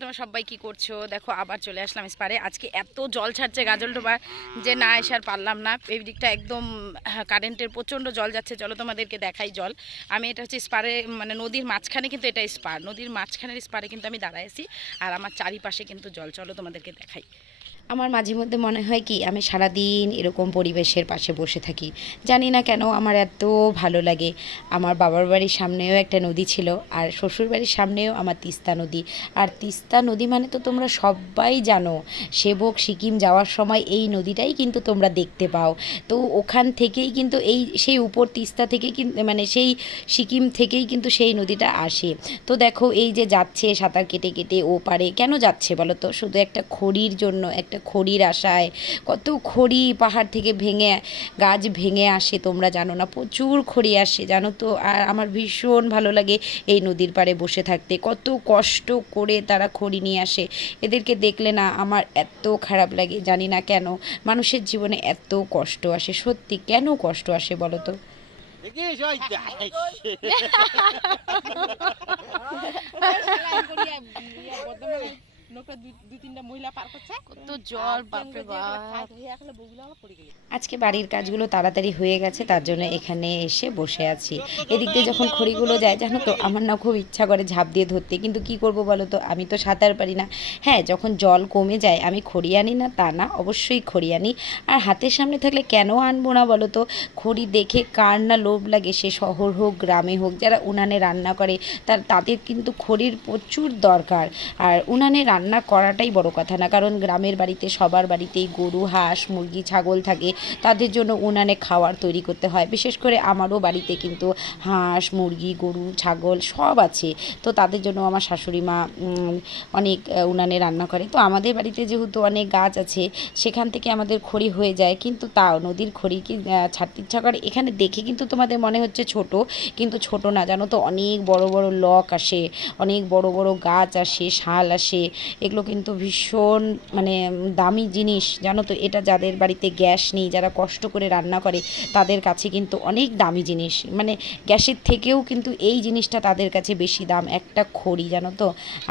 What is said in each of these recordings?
তোমরা সবাই কি করছ? দেখো, আবার চলে আসলাম স্পারে। আজকে এত জল ছাড়ছে গাজল ডোবা যে না এসে আর পারলাম না। এই দিকটা একদম কারেন্টের প্রচণ্ড জল যাচ্ছে। চলো তোমাদেরকে দেখাই জল। আমি এটা হচ্ছে স্পারে মানে নদীর মাঝখানে কিন্তু এটা স্পার নদীর মাঝখানের স্পারে কিন্তু আমি দাঁড়ায় আছি। আর আমার চারিপাশে কিন্তু জল। চলো তোমাদেরকে দেখাই। আমার মাঝে মধ্যে মনে হয় কি, আমি সারাদিন এরকম পরিবেশের পাশে বসে থাকি। জানি না কেন আমার এত ভালো লাগে। আমার বাবার বাড়ির সামনেও একটা নদী ছিল আর শ্বশুর বাড়ির সামনেও আমার তিস্তা নদী। আর তিস্তা নদী মানে তো তোমরা সবাই জানো, সেবক সিকিম যাওয়ার সময় এই নদীটাই কিন্তু তোমরা দেখতে পাও। তো ওখান থেকেই কিন্তু এই, সেই উপর তিস্তা থেকে মানে সেই সিকিম থেকেই কিন্তু সেই নদীটা আসে। তো দেখো এই যে যাচ্ছে সাঁতার কেটে কেটে ও পারে। কেন যাচ্ছে বলো তো? শুধু একটা খড়ির জন্য, একটা খড়ির আশায়। কত খড়ি পাহাড় থেকে ভেঙে গাছ ভেঙে আসে তোমরা জানো না প্রচুর খড়ি আসে জানো তো। আর আমার ভীষণ ভালো লাগে এই নদীর পাড়ে বসে থাকতে। কত কষ্ট করে তারা খড়ি নিয়ে আসে। এদেরকে দেখলে না আমার এত খারাপ লাগে জানি না কেন। মানুষের জীবনে এত কষ্ট আসে সত্যি কেন কষ্ট আসে বলো তো? দেখিস ওই দেখ। কত জল বাপরে বাপ। আজকে বাড়ির কাজগুলো তাড়াতাড়ি হয়ে গেছে তার জন্য এখানে এসে বসে আছি। এদিক দিয়ে যখন খড়িগুলো যায় জানো তো আমার না খুব ইচ্ছা করে ঝাঁপ দিয়ে ধরতে কিন্তু কি করব বলো তো? আমি তো সাঁতার পারি না। হ্যাঁ যখন জল কমে যায় আমি খড়ি আনি না তা না অবশ্যই খড়ি আনি। আর হাতের সামনে থাকলে কেন আনব না বলো তো? খড়ি দেখে কার না লোভ লাগে সে শহর হোক গ্রামে হোক যারা উনানে রান্না করে তার তাদের কিন্তু খড়ির প্রচুর দরকার। আর উনানে রান্না করাটাই বড় কথা না। কারণ গ্রামের বাড়িতে, সবার বাড়িতেই গরু, হাঁস, মুরগি, ছাগল থাকে, তাদের জন্য উনানে খাওয়ার তৈরি করতে হয়। বিশেষ করে আমারও বাড়িতে কিন্তু হাঁস, মুরগি, গরু, ছাগল সব আছে। তো তাদের জন্য আমার শাশুড়ি মা অনেক উনানে রান্না করে। তো আমাদের বাড়িতে যেহেতু অনেক গাছ আছে, সেখান থেকে আমাদের খড়ি হয়ে যায়। কিন্তু তাও নদীর খড়ি কি ছাড়তে ইচ্ছা করে? এখানে দেখে কিন্তু তোমাদের মনে হচ্ছে ছোট, কিন্তু ছোট না। জানো তো, অনেক বড় বড় লক আসে, অনেক বড় বড় গাছ আসে, শাল আসে। এগুলো কিন্তু ভীষণ মানে দামি জিনিস। জানো তো, এটা যাদের বাড়িতে গ্যাস নেই, যারা কষ্ট করে রান্না করে, তাদের কাছে কিন্তু অনেক দামি জিনিস। মানে গ্যাসের থেকেও কিন্তু এই জিনিসটা তাদের কাছে বেশি দাম, একটা খড়ি, জানো তো?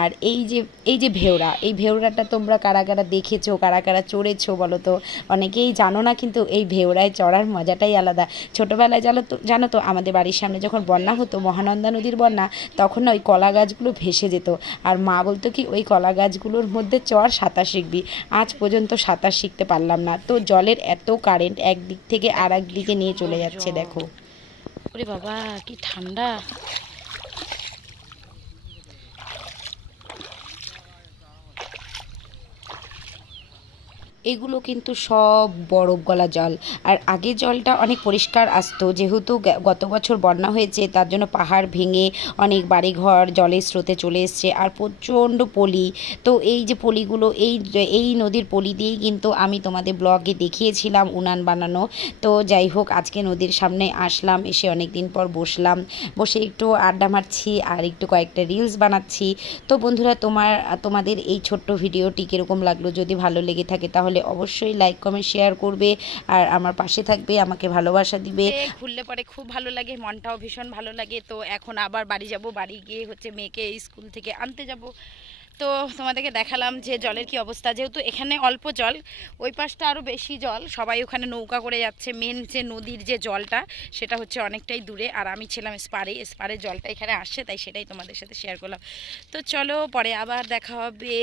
আর এই যে এই যে ভেওড়া এই ভেওড়াটা তোমরা কারা কারা দেখেছ, কারা কারা চড়েছো বলো তো? অনেকেই জানো না, কিন্তু এই ভেওড়ায় চড়ার মজাটাই আলাদা। ছোটোবেলায় জানো তো জানো তো, আমাদের বাড়ির সামনে যখন বন্যা হতো, মহানন্দা নদীর বন্যা, তখন ওই কলা গাছগুলো ভেসে যেত। আর মা বলতো কি, ওই কলা গাছগুলোর মধ্যে চর সাঁতার শিখবি। আজ পর্যন্ত সাঁতার শিখতে পারলাম না। তো জলের এত কারেন্ট একদিক থেকে আর দিকে নিয়ে চলে যাচ্ছে, দেখো। ওরে বাবা, কি ঠান্ডা। এগুলো কিন্তু সব বরফ গলা জল। আর আগে জলটা অনেক পরিষ্কার আসতো, যেহেতু গত বছর বন্যা হয়েছে, তার জন্য পাহাড় ভেঙে অনেক বাড়িঘর জলের স্রোতে চলে এসছে, আর প্রচণ্ড পলি। তো এই যে পলিগুলো, এই এই নদীর পলি দিয়েই কিন্তু আমি তোমাদের ব্লগে দেখিয়েছিলাম উনান বানানো। তো যাই হোক, আজকে নদীর সামনে আসলাম, এসে অনেক দিন পর বসলাম। বসে একটু আড্ডা মারছি, আর একটু কয়েকটা রিলস বানাচ্ছি। তো বন্ধুরা, তোমার, তোমাদের এই ছোট্ট ভিডিওটি কীরকম লাগল? যদি ভালো লেগে থাকে তাহলে অবশ্যই লাইক কমেন্ট শেয়ার করবে আর আমার পাশে থাকবে, আমাকে ভালোবাসা দিবে। ঘুরলে পরে খুব ভালো লাগে, মনটাও ভীষণ ভালো লাগে। তো এখন আবার বাড়ি যাব, বাড়ি গিয়ে হচ্ছে মেয়েকে স্কুল থেকে আনতে যাব। তো তোমাদেরকে দেখালাম যে জলের কি অবস্থা। যেহেতু এখানে অল্প জল, ওই পাশটা আরও বেশি জল। সবাই ওখানে নৌকা করে যাচ্ছে। মেন যে নদীর যে জলটা, সেটা হচ্ছে অনেকটাই দূরে। আর আমি ছিলাম স্পারে স্পারে জলটা এখানে আসছে তাই সেটাই তোমাদের সাথে শেয়ার করলাম। তো চলো, পরে আবার দেখা হবে।